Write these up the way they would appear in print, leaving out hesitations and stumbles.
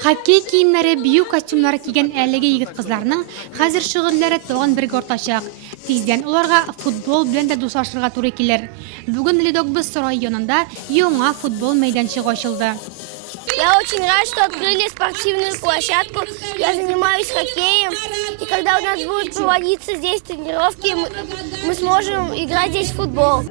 Хоккей киімнәре, бию костюмнары киген әлеге егет кызларның хәзер шөгыльләре тагын бер ортачак. Тиздән уларга футбол белән дә дуслашырга туры килер. Бүген Ледокбыз районында яңа футбол мәйданчыгы ачылды. Я очень рад, что открыли спортивную площадку. Я занимаюсь хоккеем. И когда у нас будут проводиться здесь тренировки, мы сможем играть здесь в футбол.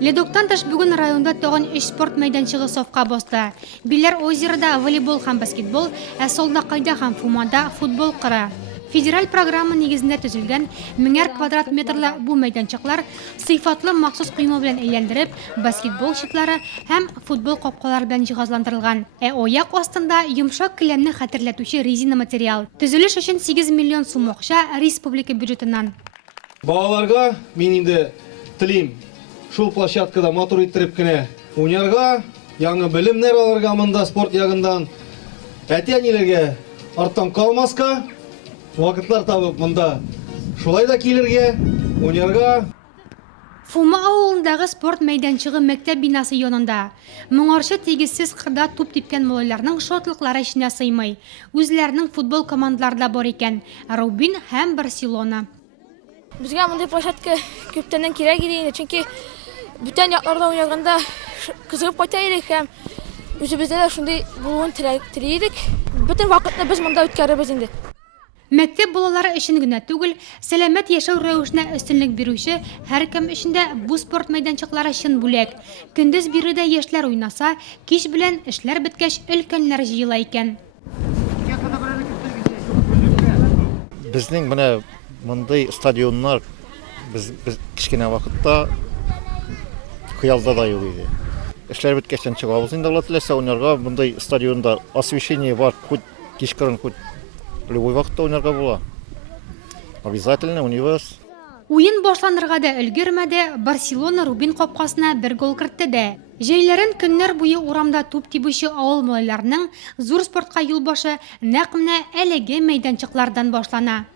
Ледоктан тыш бүген районда тагын 3 спорт мәйданчыгы сафка басты. Билләр озерда волейбол һәм баскетбол, ә Солдакайда һәм Фумада футбол кыра. Федераль программа нигезендә төзелгән 1000 квадрат метрлы бу мәйданчыклар сыйфатлы махсус койма белән әйләндереп, баскетбол шитлары һәм футбол капкалары белән җиһазландырылган. Аяк астында йомшак келәмне хәтерләтүче резина материал. Төзелеш өчен 8 миллион сум акча республика бюджетыннан. Балаларга мин инде телим шул площадкада матур иттереп кенә уйнарга, яңа белемнәр алырга монда спорт ягындан. Әти-әниләргә арттан калмаска, вакытлар табып монда шулай да килергә, уйнарга. Фума авылындагы спорт мәйданчыгы мәктәп бинасы янында. Моңарчы тигезсез кырда туп типкән малайларның шатлыклары эченә сыймый. Үзләренең футбол командаларында бар икән: Рубин һәм Барселона. Безгә мондай площадка күптәннән кирәк иде, чөнки бүтән якларда уйнаганда кызыгып кайта идек һәм үзебездә дә шундый булуын теләйдек. Бүтән вакытны без монда үткәрәбез инде. Мәктәп балалары өчен генә түгел, сәламәт яшәү рәвешенә өстенлек бирүче һәркем өчен дә бу спорт мәйданчыклары өчен бүләк. Көндез биредә яшьләр уйнаса, кич белән эшләр беткәч өлкәннәр җыела икән. Безнең менә мондай стадионнар без кичкенә вакытта хыялда да юк иде. Эшләр беткәчтән чыгабыз инде Алла теләсә уйнарга, мондай стадионда освещение бар, хоть кичкырын, хоть любой вакытта уйнарга була. Обязательно уйныйбыз. Уен башланырга да өлгермәде, Барселона Рубин капкасына 1 гол кертте дә. Җәйләрен көннәр буе урамда туп тибүче авыл малайларының зур спортка юлбашы нәкъ менә әлеге мәйданчыклардан башлана.